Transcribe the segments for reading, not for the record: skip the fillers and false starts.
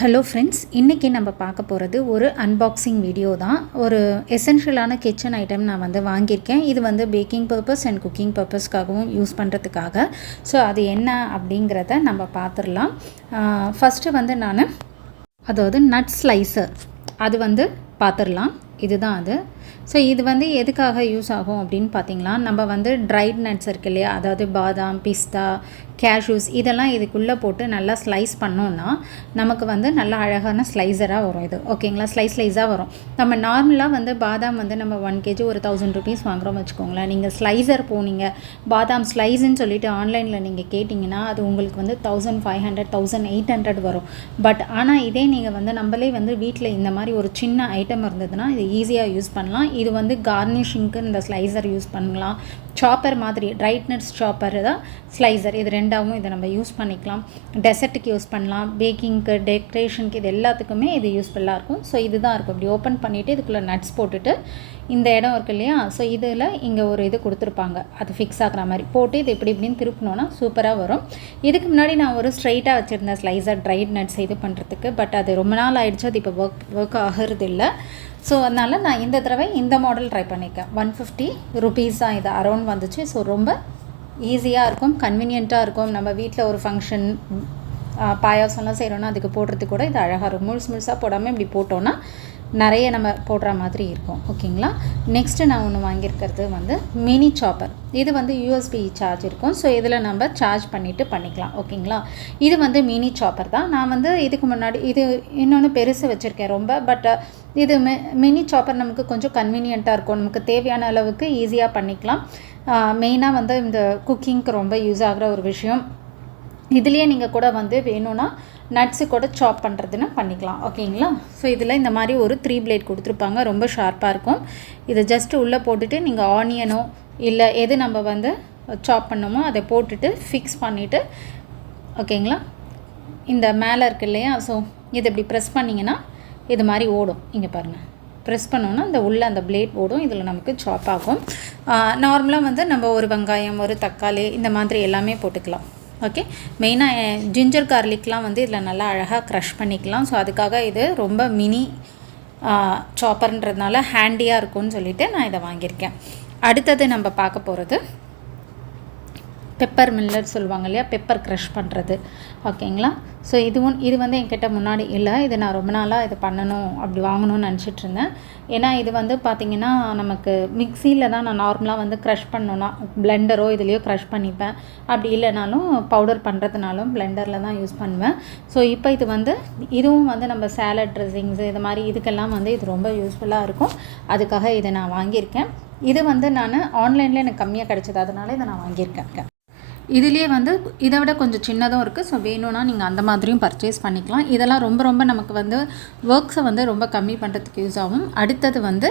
Hello friends, இன்றைக்கி நம்ம பார்க்க போகிறது ஒரு அன்பாக்சிங் வீடியோ தான். ஒரு எசென்ஷியலான கிச்சன் ஐட்டம் நான் வந்து வாங்கியிருக்கேன். இது வந்து பேக்கிங் பர்பஸ் அண்ட் குக்கிங் பர்பஸ்க்காகவும் யூஸ் பண்ணுறதுக்காக. ஸோ அது என்ன அப்படிங்கிறத நம்ம பார்த்துடலாம். ஃபஸ்ட்டு வந்து நான் அதாவது நட் ஸ்லைசர் அது வந்து பார்த்துடலாம். இதுதான் அது. ஸோ இது வந்து எதுக்காக யூஸ் ஆகும் அப்படின்னு பார்த்தீங்களா, நம்ம வந்து ட்ரைட் நட்ஸ் இருக்கு இல்லையா, அதாவது பாதாம், பிஸ்தா, கேஷ்யூஸ் இதெல்லாம் இதுக்குள்ளே போட்டு நல்லா ஸ்லைஸ் பண்ணோன்னா நமக்கு வந்து நல்லா அழகான ஸ்லைஸராக வரும். இது ஓகேங்களா, ஸ்லைஸாக வரும். நம்ம நார்மலாக வந்து பாதாம் வந்து நம்ம 1 kg ஒரு 1000 rupees வாங்குகிறோம் வச்சுக்கோங்களேன். நீங்கள் ஸ்லைசர் போனீங்க, பாதாம் ஸ்லைஸுன்னு சொல்லிட்டு ஆன்லைனில் நீங்கள் கேட்டிங்கன்னா அது உங்களுக்கு வந்து 1500 1800 வரும். பட் ஆனால் இதே நீங்கள் வந்து நம்மளே வந்து வீட்டில் இந்த மாதிரி ஒரு சின்ன ஐட்டம் இருந்ததுன்னா இது ஈஸியாக யூஸ் பண்ணலாம். இது வந்து கார்னிஷிங்க்கு இந்த ஸ்லைசர் யூஸ் பண்ணலாம். சாப்பர் மாதிரி ட்ரைட் நட்ஸ் சாப்பர் தான் ஸ்லைசர். இது ரெண்டாவும் இதை நம்ம யூஸ் பண்ணிக்கலாம். டெசர்ட்டுக்கு யூஸ் பண்ணலாம், பேக்கிங்க்கு, டெக்கரேஷனுக்கு, இது எல்லாத்துக்குமே இது யூஸ்ஃபுல்லாக இருக்கும். ஸோ இதுதான் இருக்கும். இப்படி ஓப்பன் பண்ணிவிட்டு இதுக்குள்ளே நட்ஸ் போட்டுட்டு இந்த இடம் இருக்குது இல்லையா, ஸோ இதில் இங்கே ஒரு இது கொடுத்துருப்பாங்க, அது ஃபிக்ஸ் ஆகிற மாதிரி போட்டு இது இப்படின்னு திருப்பினோன்னா சூப்பராக வரும். இதுக்கு முன்னாடி நான் ஒரு ஸ்ட்ரைட்டாக வச்சுருந்தேன் ஸ்லைசர் ட்ரைட் நட்ஸ் இது பண்ணுறதுக்கு. பட் அது ரொம்ப நாள் ஆகிடுச்சு, அது இப்போ ஒர்க் ஆகிறது இல்லை. ஸோ அதனால் நான் இந்த தடவை இந்த மாடல் ட்ரை பண்ணியிருக்கேன். 150 rupees தான் இது அரௌண்ட் வந்துச்சு. ஸோ ரொம்ப ஈஸியாக இருக்கும், கன்வீனியண்ட்டாக இருக்கும். நம்ம வீட்டில் ஒரு ஃபங்க்ஷன் பாயாசம்லாம் செய்கிறோன்னா அதுக்கு போடுறதுக்கு கூட இது அழகாக இருக்கும். முழுசாக போடாமல் இப்படி போட்டோன்னா நிறைய நம்ம போடுற மாதிரி இருக்கும். ஓகேங்களா. நெக்ஸ்ட்டு நான் ஒன்று வாங்கியிருக்கிறது வந்து மினி சாப்பர். இது வந்து யூஎஸ்பி சார்ஜ் இருக்கும். ஸோ இதில் நம்ம சார்ஜ் பண்ணிக்கலாம். ஓகேங்களா. இது வந்து மினி சாப்பர் தான். நான் வந்து இதுக்கு முன்னாடி இது இன்னொன்று பெருசு வச்சுருக்கேன் ரொம்ப. பட் இது மினி சாப்பர் நமக்கு கொஞ்சம் கன்வீனியண்ட்டாக இருக்கும். நமக்கு தேவையான அளவுக்கு ஈஸியாக பண்ணிக்கலாம். மெயினாக வந்து இந்த குக்கிங்க்கு ரொம்ப யூஸ் ஆகிற ஒரு விஷயம். இதுலேயே நீங்கள் கூட வந்து வேணும்னா நட்ஸு கூட சாப் பண்ணுறதுன்னு பண்ணிக்கலாம். ஓகேங்களா. ஸோ இதில் இந்த மாதிரி ஒரு 3 blade கொடுத்துருப்பாங்க, ரொம்ப ஷார்ப்பாக இருக்கும். இதை ஜஸ்ட்டு உள்ளே போட்டுட்டு நீங்கள் ஆனியனோ இல்லை எது நம்ம வந்து சாப் பண்ணோமோ அதை போட்டுட்டு ஃபிக்ஸ் பண்ணிவிட்டு, ஓகேங்களா, இந்த மேலே இருக்கு இல்லையா, ஸோ இது இப்படி ப்ரெஸ் பண்ணிங்கன்னா இது மாதிரி ஓடும். இங்கே பாருங்கள், ப்ரெஸ் பண்ணோன்னா இந்த உள்ளே அந்த பிளேட் ஓடும். இதில் நமக்கு சாப் ஆகும். நார்மலாக வந்து நம்ம ஒரு வெங்காயம், ஒரு தக்காளி இந்த மாதிரி எல்லாமே போட்டுக்கலாம். ஓகே. மெயினாக ஜிஞ்சர் கார்லிக்லாம் வந்து இதில் நல்லா அழகாக க்ரஷ் பண்ணிக்கலாம். ஸோ அதுக்காக இது ரொம்ப மினி சாப்பர்ன்றதுனால ஹேண்டியாக இருக்கும்னு சொல்லிவிட்டு நான் இதை வாங்கியிருக்கேன். அடுத்தது நம்ம பார்க்க போகிறது பெப்பர் மில்லர் சொல்லுவாங்க இல்லையா, பெப்பர் க்ரஷ் பண்ணுறது. ஓகேங்களா. ஸோ இது வந்து என்கிட்ட முன்னாடி இல்லை. இது நான் ரொம்ப நாளாக இது பண்ணணும், அப்படி வாங்கணும்னு நினச்சிட்ருந்தேன். ஏன்னா இது வந்து பார்த்திங்கன்னா நமக்கு மிக்சியில் தான் நான் நார்மலாக வந்து க்ரஷ் பண்ணோன்னா பிளெண்டரோ இதுலேயோ க்ரஷ் பண்ணிப்பேன். அப்படி இல்லைனாலும் பவுடர் பண்ணுறதுனாலும் பிளெண்டரில் தான் யூஸ் பண்ணுவேன். ஸோ இப்போ இது வந்து இதுவும் வந்து நம்ம சேலட் ட்ரெஸ்ஸிங்ஸு இது மாதிரி இதுக்கெல்லாம் வந்து இது ரொம்ப யூஸ்ஃபுல்லாக இருக்கும். அதுக்காக இதை நான் வாங்கியிருக்கேன். இது வந்து நான் ஆன்லைனில் எனக்கு கம்மியாக கிடச்சிது, அதனால இதை நான் வாங்கியிருக்கேன். இதுலேயே வந்து இதை விட கொஞ்சம் சின்னதும் இருக்குது. ஸோ வேணும்னா நீங்கள் அந்த மாதிரியும் பர்ச்சேஸ் பண்ணிக்கலாம். இதெல்லாம் ரொம்ப நமக்கு வந்து ஒர்க்ஸை வந்து ரொம்ப கம்மி பண்ணுறதுக்கு யூஸ் ஆகும். அடுத்தது வந்து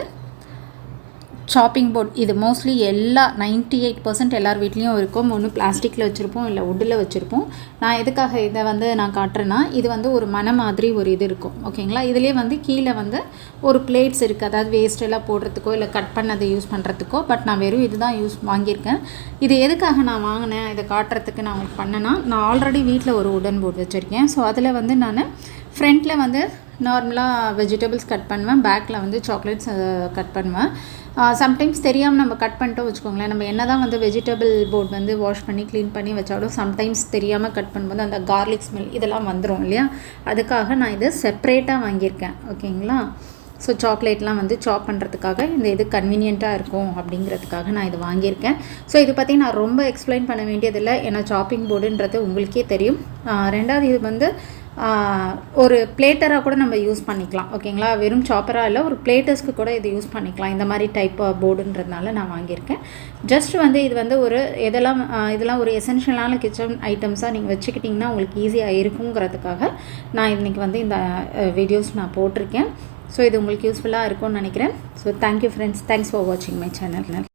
சாப்பிங் போர்ட். இது மோஸ்ட்லி எல்லா 98% எல்லார் வீட்லேயும் இருக்கும். ஒன்று பிளாஸ்டிக்கில் வச்சுருப்போம், இல்லை வுட்டில் வச்சுருப்போம். நான் எதுக்காக இதை வந்து நான் காட்டுறேன்னா, இது வந்து ஒரு மனை மாதிரி ஒரு இது இருக்கும். ஓகேங்களா. இதுலேயே வந்து கீழே வந்து ஒரு பிளேட்ஸ் இருக்குது, அதாவது வேஸ்ட்டெல்லாம் போடுறதுக்கோ இல்லை கட் பண்ணதை யூஸ் பண்ணுறதுக்கோ. பட் நான் வெறும் இது தான் வாங்கியிருக்கேன். இது எதுக்காக நான் வாங்கினேன், இதை காட்டுறதுக்கு நான் உங்களுக்கு பண்ணேன்னா, நான் ஆல்ரெடி வீட்டில் ஒரு உடன் போர்டு வச்சுருக்கேன். ஸோ அதில் வந்து நான் ஃப்ரண்ட்டில் வந்து நார்மலாக வெஜிடபிள்ஸ் கட் பண்ணுவேன், பேக்கில் வந்து சாக்லேட்ஸ் கட் பண்ணுவேன். சம்டைம்ஸ் தெரியாமல் நம்ம கட் பண்ணிட்டோம் வச்சுக்கோங்களேன், நம்ம என்ன தான் வந்து வெஜிடபிள் போர்டு வந்து வாஷ் பண்ணி க்ளீன் பண்ணி வச்சாலும் சம்டைம்ஸ் தெரியாமல் கட் பண்ணும்போது அந்த கார்லிக் ஸ்மெல் இதெல்லாம் வந்துடும் இல்லையா. அதுக்காக நான் இது செப்ரேட்டாக வாங்கியிருக்கேன். ஓகேங்களா. ஸோ சாக்லேட்லாம் வந்து சாப் பண்ணுறதுக்காக இந்த இது கன்வீனியண்ட்டாக இருக்கும் அப்படிங்கிறதுக்காக நான் இது வாங்கியிருக்கேன். ஸோ இது பற்றி நான் ரொம்ப எக்ஸ்பிளைன் பண்ண வேண்டியதில்லை, ஏன்னா சாப்பிங் போர்டுன்றது உங்களுக்கே தெரியும். ரெண்டாவது இது வந்து ஒரு பிளேட்டராக கூட நம்ம யூஸ் பண்ணிக்கலாம். ஓகேங்களா. வெறும் சாப்பராக இல்லை, ஒரு பிளேட்டர்ஸ்க்கு கூட இது யூஸ் பண்ணிக்கலாம். இந்த மாதிரி டைப் போர்டுன்றதுனால நான் வாங்கியிருக்கேன். ஜஸ்ட் வந்து இது வந்து ஒரு இதெல்லாம் ஒரு எசென்ஷியலான கிச்சன் ஐட்டம்ஸாக நீங்கள் வச்சுக்கிட்டிங்கன்னா உங்களுக்கு ஈஸியாக இருக்குங்கிறதுக்காக நான் இன்றைக்கி வந்து இந்த வீடியோஸ் நான் போட்டிருக்கேன். ஸோ இது உங்களுக்கு யூஸ்ஃபுல்லாக இருக்கும்னு நினைக்கிறேன். So thank you friends, thanks for வாட்சிங் மை சேனல்.